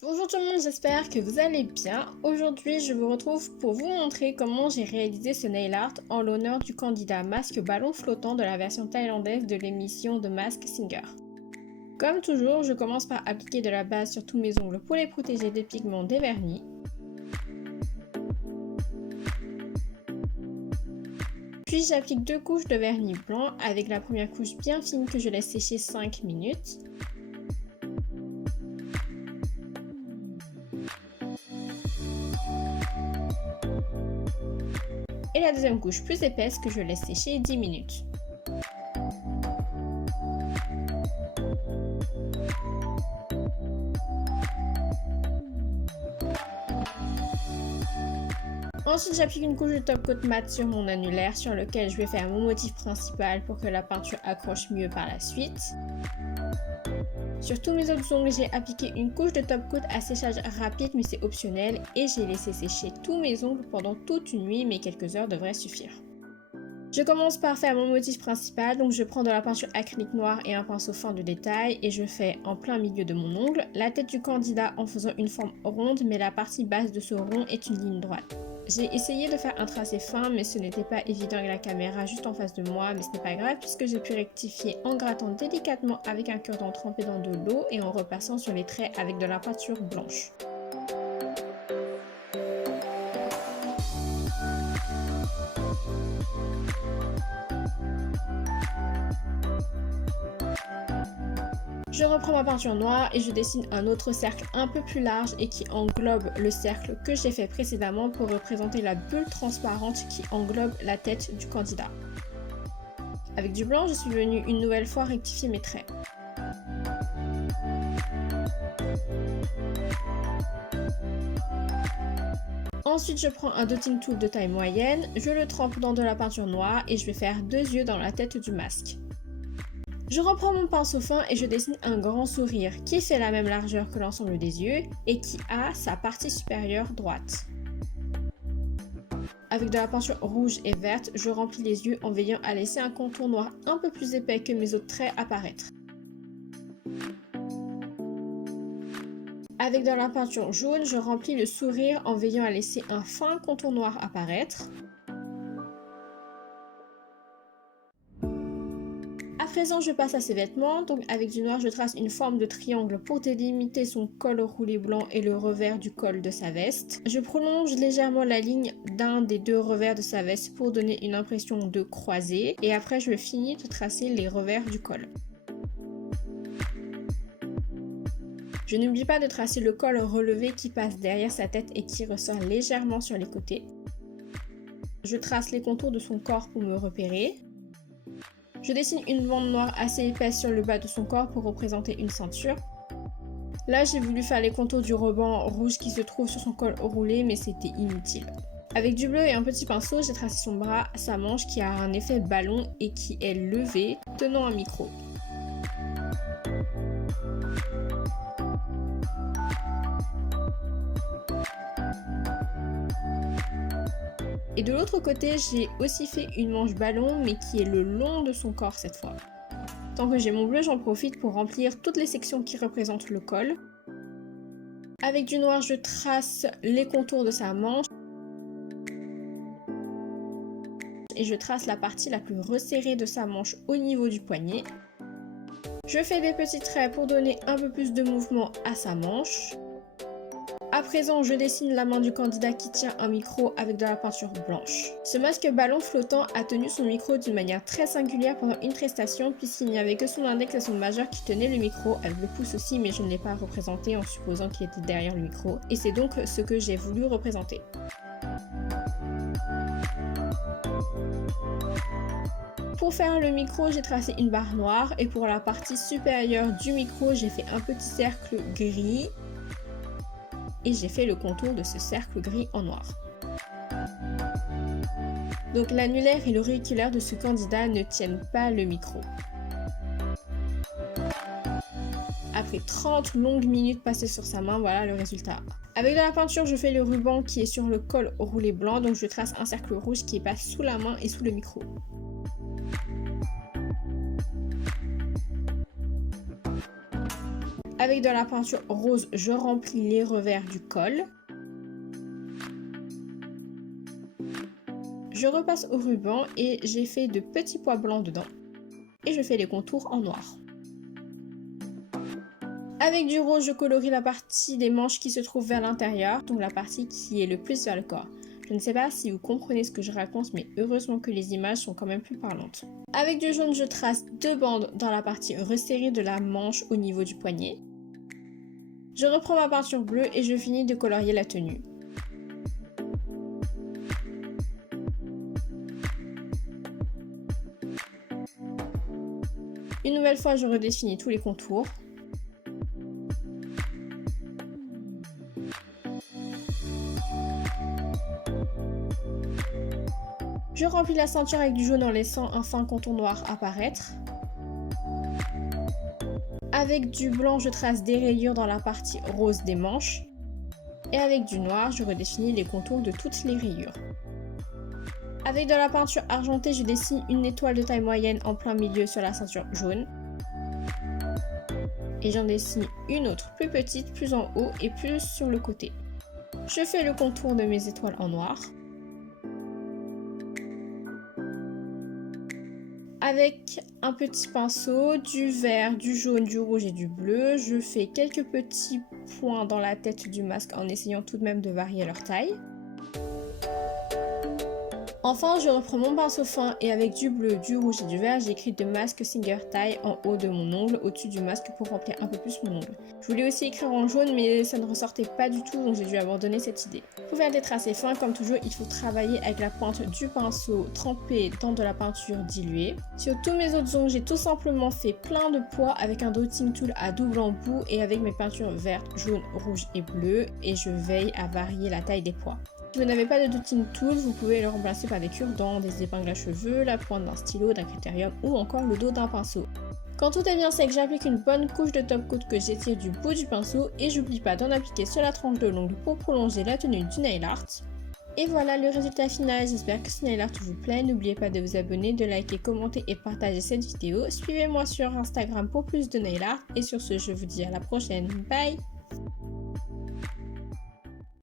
Bonjour tout le monde, j'espère que vous allez bien. Aujourd'hui, je vous retrouve pour vous montrer comment j'ai réalisé ce nail art en l'honneur du candidat masque ballon flottant de la version thaïlandaise de l'émission The Masked Singer. Comme toujours, je commence par appliquer de la base sur tous mes ongles pour les protéger des pigments des vernis. Puis j'applique 2 couches de vernis blanc avec la première couche bien fine que je laisse sécher 5 minutes. Et la deuxième couche plus épaisse que je laisse sécher 10 minutes. Ensuite, j'applique une couche de top coat mat sur mon annulaire sur lequel je vais faire mon motif principal pour que la peinture accroche mieux par la suite. Sur tous mes autres ongles, j'ai appliqué une couche de top coat à séchage rapide mais c'est optionnel et j'ai laissé sécher tous mes ongles pendant toute une nuit mais quelques heures devraient suffire. Je commence par faire mon motif principal, donc je prends de la peinture acrylique noire et un pinceau fin de détail et je fais en plein milieu de mon ongle la tête du candidat en faisant une forme ronde mais la partie basse de ce rond est une ligne droite. J'ai essayé de faire un tracé fin mais ce n'était pas évident avec la caméra juste en face de moi, mais ce n'est pas grave puisque j'ai pu rectifier en grattant délicatement avec un cure-dent trempé dans de l'eau et en repassant sur les traits avec de la peinture blanche. Je reprends ma peinture noire et je dessine un autre cercle un peu plus large et qui englobe le cercle que j'ai fait précédemment pour représenter la bulle transparente qui englobe la tête du candidat. Avec du blanc, je suis venue une nouvelle fois rectifier mes traits. Ensuite, je prends un dotting tool de taille moyenne, je le trempe dans de la peinture noire et je vais faire 2 yeux dans la tête du masque. Je reprends mon pinceau fin et je dessine un grand sourire qui fait la même largeur que l'ensemble des yeux et qui a sa partie supérieure droite. Avec de la peinture rouge et verte, je remplis les yeux en veillant à laisser un contour noir un peu plus épais que mes autres traits apparaître. Avec de la peinture jaune, je remplis le sourire en veillant à laisser un fin contour noir apparaître. À présent, je passe à ses vêtements, donc avec du noir, je trace une forme de triangle pour délimiter son col roulé blanc et le revers du col de sa veste. Je prolonge légèrement la ligne d'un des deux revers de sa veste pour donner une impression de croisée et après je finis de tracer les revers du col. Je n'oublie pas de tracer le col relevé qui passe derrière sa tête et qui ressort légèrement sur les côtés. Je trace les contours de son corps pour me repérer. Je dessine une bande noire assez épaisse sur le bas de son corps pour représenter une ceinture. Là, j'ai voulu faire les contours du ruban rouge qui se trouve sur son col roulé, mais c'était inutile. Avec du bleu et un petit pinceau, j'ai tracé son bras, sa manche qui a un effet ballon et qui est levée, tenant un micro. Et de l'autre côté, j'ai aussi fait une manche ballon, mais qui est le long de son corps cette fois. Tant que j'ai mon bleu, j'en profite pour remplir toutes les sections qui représentent le col. Avec du noir, je trace les contours de sa manche. Et je trace la partie la plus resserrée de sa manche au niveau du poignet. Je fais des petits traits pour donner un peu plus de mouvement à sa manche. À présent, je dessine la main du candidat qui tient un micro avec de la peinture blanche. Ce masque ballon flottant a tenu son micro d'une manière très singulière pendant une prestation puisqu'il n'y avait que son index et son majeur qui tenaient le micro, avec le pouce aussi, mais je ne l'ai pas représenté en supposant qu'il était derrière le micro. Et c'est donc ce que j'ai voulu représenter. Pour faire le micro, j'ai tracé une barre noire et pour la partie supérieure du micro, j'ai fait un petit cercle gris. Et j'ai fait le contour de ce cercle gris en noir. Donc l'annulaire et l'auriculaire de ce candidat ne tiennent pas le micro. Après 30 longues minutes passées sur sa main, voilà le résultat. Avec de la peinture, je fais le ruban qui est sur le col roulé blanc, donc je trace un cercle rouge qui passe sous la main et sous le micro. Avec de la peinture rose, je remplis les revers du col. Je repasse au ruban et j'ai fait de petits pois blancs dedans. Et je fais les contours en noir. Avec du rose, je colorie la partie des manches qui se trouve vers l'intérieur, donc la partie qui est le plus vers le corps. Je ne sais pas si vous comprenez ce que je raconte, mais heureusement que les images sont quand même plus parlantes. Avec du jaune, je trace 2 bandes dans la partie resserrée de la manche au niveau du poignet. Je reprends ma peinture bleue et je finis de colorier la tenue. Une nouvelle fois, je redéfinis tous les contours. Je remplis la ceinture avec du jaune en laissant un fin contour noir apparaître. Avec du blanc, je trace des rayures dans la partie rose des manches. Et avec du noir, je redéfinis les contours de toutes les rayures. Avec de la peinture argentée, je dessine une étoile de taille moyenne en plein milieu sur la ceinture jaune. Et j'en dessine une autre plus petite, plus en haut et plus sur le côté. Je fais le contour de mes étoiles en noir. Avec un petit pinceau, du vert, du jaune, du rouge et du bleu, je fais quelques petits points dans la tête du masque en essayant tout de même de varier leur taille. Enfin, je reprends mon pinceau fin et avec du bleu, du rouge et du vert, j'écris de masque Singer Taille en haut de mon ongle, au-dessus du masque pour remplir un peu plus mon ongle. Je voulais aussi écrire en jaune, mais ça ne ressortait pas du tout, donc j'ai dû abandonner cette idée. Pour faire des tracés fins, comme toujours, il faut travailler avec la pointe du pinceau trempée dans de la peinture diluée. Sur tous mes autres ongles, j'ai tout simplement fait plein de pois avec un dotting tool à double embout et avec mes peintures vertes, jaunes, rouges et bleues, et je veille à varier la taille des pois. Si vous n'avez pas de dotting tool, vous pouvez le remplacer par des cure-dents, des épingles à cheveux, la pointe d'un stylo, d'un critérium ou encore le dos d'un pinceau. Quand tout est bien sec, j'applique une bonne couche de top coat que j'étire du bout du pinceau et j'oublie pas d'en appliquer sur la tranche de l'ongle pour prolonger la tenue du nail art. Et voilà le résultat final, j'espère que ce nail art vous plaît, n'oubliez pas de vous abonner, de liker, commenter et partager cette vidéo. Suivez-moi sur Instagram pour plus de nail art et sur ce je vous dis à la prochaine, bye!